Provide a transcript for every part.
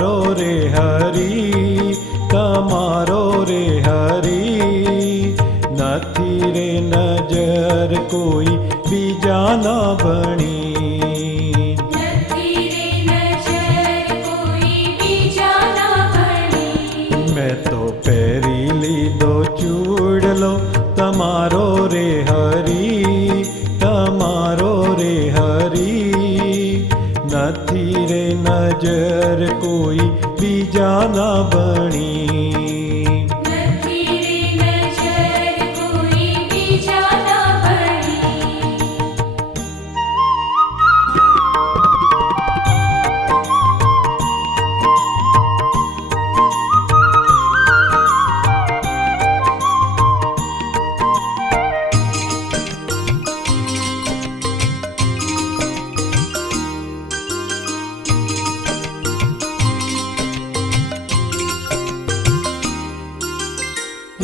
तमारो रे हरि, तमारो रे हरि। नथी रे नजर कोई बीजा ना बणी, मैं तो પહેરી લીધો ચૂડલો તમારો રે હરી, તમારો રે હરી। નથી રે નજર કોઈ બીજા ના બણી,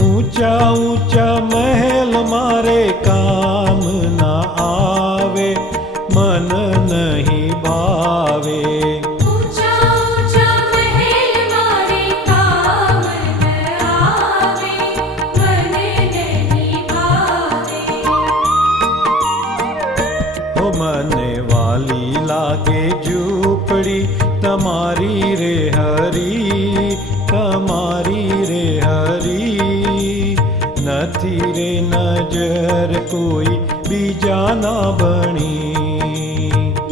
ऊंचा ऊंचा महल मारे काम ना आवे, मन नहीं भावे। ऊंचा ऊंचा महल मारे काम न आवे, मन नहीं भावे। हो मने वाली लागे झूपड़ी तमारी रे हरी, तमारी रे हरी। नथी रे नजर कोई बीजा ना बणी,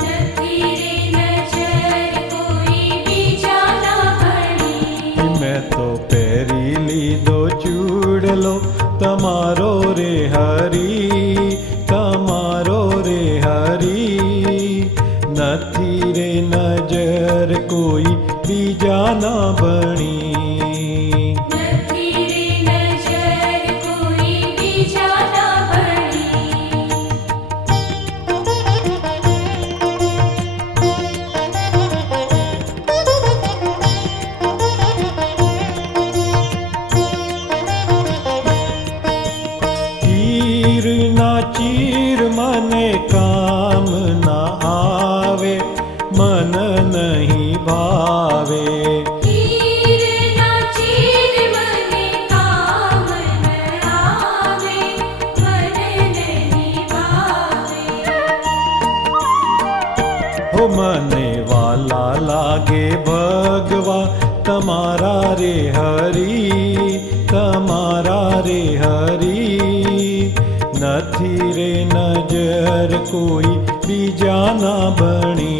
नथी रे नजर कोई बीजा ना बणी। मैं तो પહેરી લીધો ચૂડલો तमारो रे हरी, तमारो रे हरी। नथी रे नजर कोई बीजा ना बणी, चीर मने काम ना आवे, मन नहीं भावे। चीर ना चीर मने काम न आवे, मन नहीं भावे। हो मने वाला लागे भगवा तमारा रे हरी, तमारा रे हरी। नथी रे नजर कोई बीजा ना बणी,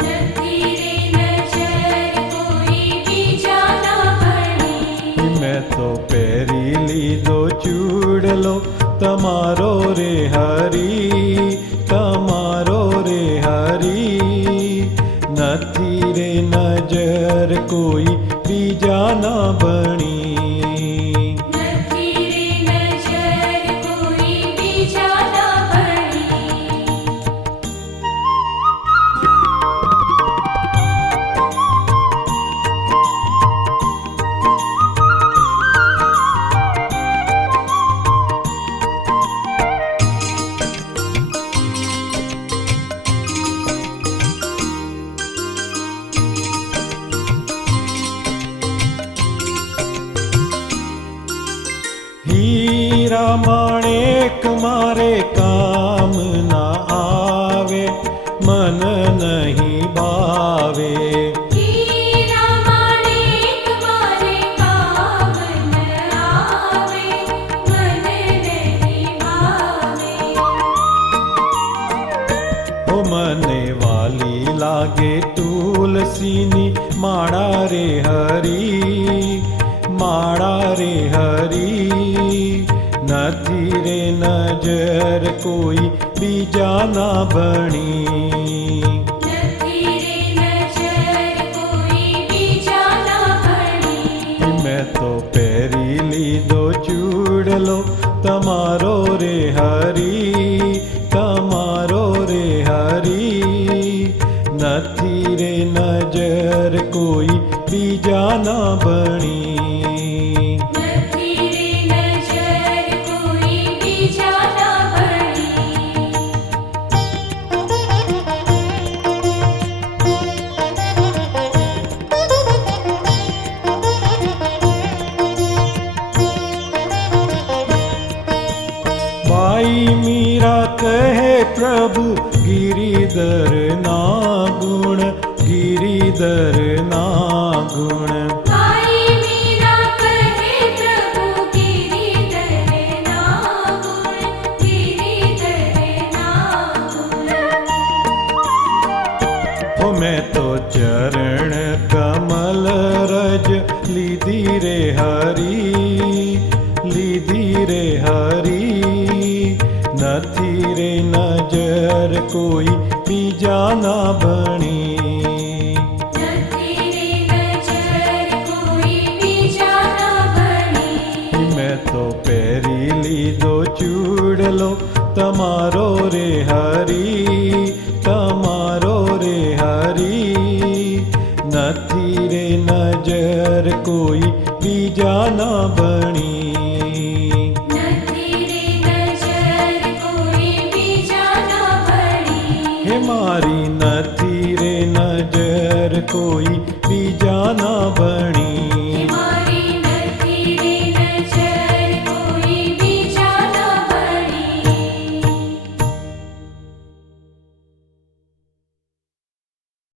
नथी रे नजर कोई बीजा ना बणी। मैं तो પહેરી લીધો ચૂડલો तमारो रे हरी, तमारो रे हरी। नथी रे नजर कोई बीजा ना बणी, हीरा माणेक मारे काम ना आवे, मन नहीं भावे। हीरा माणेक मारे काम न आवे, मन नहीं भावे। हो मने वाली लागे तुलसीनी माड़ा रे हरी, माड़ा रे हरी। नथी रे नजर कोई बीजा ना बणी, नथी रे नजर कोई बीजा ना बणी। मैं तो પહેરી લીધો ચૂડલો तमारो रे हरी, तमारो रे हरी। नथी रे नजर कोई बीजा ना बणी, ના ગુણ गाई मीरा कहे प्रभु गिरिधर ना गुण गिरिधर ना गुण हो मैं तो चरण कमल रज લીધી રે હરી લીધી રે હરી નથી રે નજર કોઈ બીજા ના ભણી નથી રે નજર કોઈ બીજા ના ભણી મેં તો પહેરી લીધો ચૂડલો તમારો રે હરી તમારો રે હરી નથી રે નજર કોઈ બીજા ના ભણી નથી રે નજર કોઈ બીજા ના ભણી હે મારી નથી રે નજર કોઈ બીજા ના ભણી